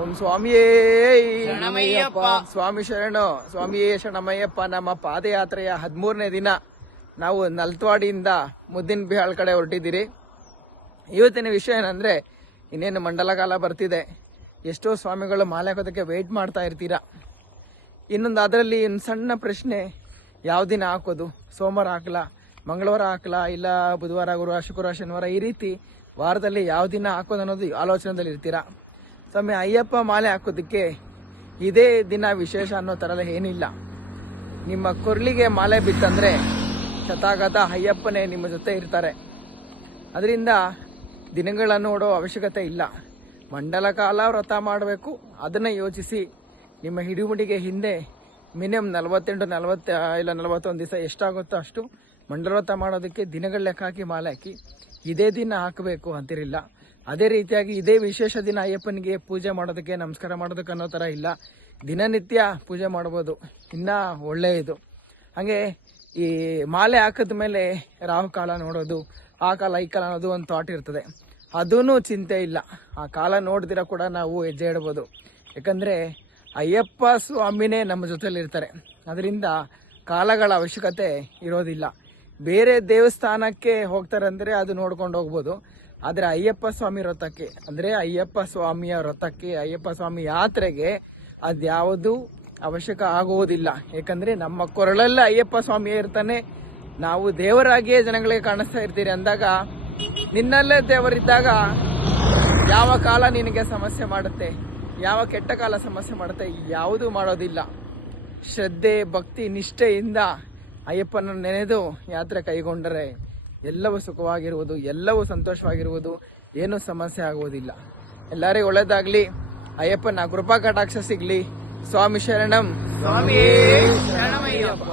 ಓಂ ಸ್ವಾಮಿಯೇ ಶರಣಮಯ್ಯಪ್ಪ. ಸ್ವಾಮಿ ಶರಣು. ಸ್ವಾಮಿಯೇ ಶರಣಮಯ್ಯಪ್ಪ. ನಮ್ಮ ಪಾದಯಾತ್ರೆಯ 13ನೇ ದಿನ ನಾವು ನಲ್ತವಾಡಿಯಿಂದ ಮುದ್ದಿನ ಬಿಹಾಳ್ ಕಡೆ ಹೊರಟಿದ್ದೀರಿ. ಇವತ್ತಿನ ವಿಷಯ ಏನಂದ್ರೆ, ಇನ್ನೇನು ಮಂಡಲಕಾಲ ಬರ್ತಿದೆ. ಎಷ್ಟೋ ಸ್ವಾಮಿಗಳು ಮಾಲೆ ಹಾಕೋದಕ್ಕೆ ವೆಯ್ಟ್ ಮಾಡ್ತಾ ಇರ್ತೀರಾ. ಇನ್ನೊಂದು ಅದರಲ್ಲಿ ಒಂದು ಸಣ್ಣ ಪ್ರಶ್ನೆ, ಯಾವ ದಿನ ಹಾಕೋದು? ಸೋಮವಾರ ಹಾಕಲಾ, ಮಂಗಳವಾರ ಹಾಕಲಾ, ಇಲ್ಲ ಬುಧವಾರ, ಗುರುವಾರ, ಶುಕ್ರವಾರ, ಶನಿವಾರ, ಈ ರೀತಿ ವಾರದಲ್ಲಿ ಯಾವ ದಿನ ಹಾಕೋದು ಅನ್ನೋದು ಆಲೋಚನೆಯಲ್ಲಿ ಇರ್ತೀರಾ. ಸ್ವಾಮಿ ಅಯ್ಯಪ್ಪ ಮಾಲೆ ಹಾಕೋದಕ್ಕೆ ಇದೇ ದಿನ ವಿಶೇಷ ಅನ್ನೋ ಥರ ಏನಿಲ್ಲ. ನಿಮ್ಮ ಕೊರ್ಲಿಗೆ ಮಾಲೆ ಬಿತ್ತಂದ್ರೆ ಶತಾಗತ ಅಯ್ಯಪ್ಪನೇ ನಿಮ್ಮ ಜೊತೆ ಇರ್ತಾರೆ. ಅದರಿಂದ ದಿನಗಳನ್ನು ನೋಡೋ ಅವಶ್ಯಕತೆ ಇಲ್ಲ. ಮಂಡಲ ಕಾಲ ವ್ರತ ಮಾಡಬೇಕು, ಅದನ್ನು ಯೋಚಿಸಿ ನಿಮ್ಮ ಹಿಡಿಮುಡಿಗೆ ಹಿಂದೆ ಮಿನಿಮಮ್ 41 ದಿವಸ ಎಷ್ಟಾಗುತ್ತೋ ಅಷ್ಟು ಮಂಡಲ ವ್ರತ ಮಾಡೋದಕ್ಕೆ ದಿನಗಳ ಲೆಕ್ಕ ಹಾಕಿ ಮಾಲೆ ಹಾಕಿ ಇದೇ ದಿನ ಹಾಕಬೇಕು ಅಂತಿರಲಿಲ್ಲ. ಅದೇ ರೀತಿಯಾಗಿ ಇದೇ ವಿಶೇಷ ದಿನ ಅಯ್ಯಪ್ಪನಿಗೆ ಪೂಜೆ ಮಾಡೋದಕ್ಕೆ, ನಮಸ್ಕಾರ ಮಾಡೋದಕ್ಕೆ ಅನ್ನೋ ಥರ ಇಲ್ಲ. ದಿನನಿತ್ಯ ಪೂಜೆ ಮಾಡ್ಬೋದು, ಇನ್ನೂ ಒಳ್ಳೆಯದು. ಹಾಗೆ ಈ ಮಾಲೆ ಹಾಕಿದ ಮೇಲೆ ರಾಹುಕಾಲ ನೋಡೋದು, ಆ ಕಾಲ ಈ ಕಾಲ ಅನ್ನೋದು ಒಂದು ಥಾಟ್ ಇರ್ತದೆ. ಅದೂ ಚಿಂತೆ ಇಲ್ಲ. ಆ ಕಾಲ ನೋಡ್ದಿರ ಕೂಡ ನಾವು ಹೆಜ್ಜೆ ಇಡ್ಬೋದು. ಯಾಕಂದರೆ ಅಯ್ಯಪ್ಪ ಸ್ವಾಮಿನೇ ನಮ್ಮ ಜೊತೆಲಿ ಇರ್ತಾರೆ. ಅದರಿಂದ ಕಾಲಗಳ ಅವಶ್ಯಕತೆ ಇರೋದಿಲ್ಲ. ಬೇರೆ ದೇವಸ್ಥಾನಕ್ಕೆ ಹೋಗ್ತಾರೆ ಅಂದರೆ ಅದು ನೋಡ್ಕೊಂಡು ಹೋಗ್ಬೋದು. ಆದರೆ ಅಯ್ಯಪ್ಪ ಸ್ವಾಮಿ ವ್ರತಕ್ಕೆ, ಅಂದರೆ ಅಯ್ಯಪ್ಪ ಸ್ವಾಮಿಯ ವ್ರತಕ್ಕೆ, ಅಯ್ಯಪ್ಪ ಸ್ವಾಮಿ ಯಾತ್ರೆಗೆ ಅದ್ಯಾವುದು ಅವಶ್ಯಕ ಆಗುವುದಿಲ್ಲ. ಯಾಕಂದರೆ ನಮ್ಮ ಕೊರಳಲ್ಲೇ ಅಯ್ಯಪ್ಪ ಸ್ವಾಮಿಯೇ ಇರ್ತಾನೆ. ನಾವು ದೇವರಾಗಿಯೇ ಜನಗಳಿಗೆ ಕಾಣಿಸ್ತಾ ಇರ್ತೀರಿ ಅಂದಾಗ, ನಿನ್ನಲ್ಲೇ ದೇವರಿದ್ದಾಗ ಯಾವ ಕಾಲ ನಿನಗೆ ಸಮಸ್ಯೆ ಮಾಡುತ್ತೆ, ಯಾವ ಕೆಟ್ಟ ಕಾಲ ಸಮಸ್ಯೆ ಮಾಡುತ್ತೆ, ಯಾವುದೂ ಮಾಡೋದಿಲ್ಲ. ಶ್ರದ್ಧೆ, ಭಕ್ತಿ, ನಿಷ್ಠೆಯಿಂದ ಅಯ್ಯಪ್ಪನ ನೆನೆದು ಯಾತ್ರೆ ಕೈಗೊಂಡರೆ ಎಲ್ಲವೂ ಸುಖವಾಗಿರುವುದು, ಎಲ್ಲವೂ ಸಂತೋಷವಾಗಿರುವುದು, ಏನೂ ಸಮಸ್ಯೆ ಆಗುವುದಿಲ್ಲ. ಎಲ್ಲರಿಗೂ ಒಳ್ಳೆಯದಾಗಲಿ. ಅಯ್ಯಪ್ಪನ ಕೃಪಾ ಕಟಾಕ್ಷ ಸಿಗಲಿ. ಸ್ವಾಮಿ ಶರಣಂ. ಸ್ವಾಮಿಯೇ ಶರಣಮಯ್ಯಪ್ಪ.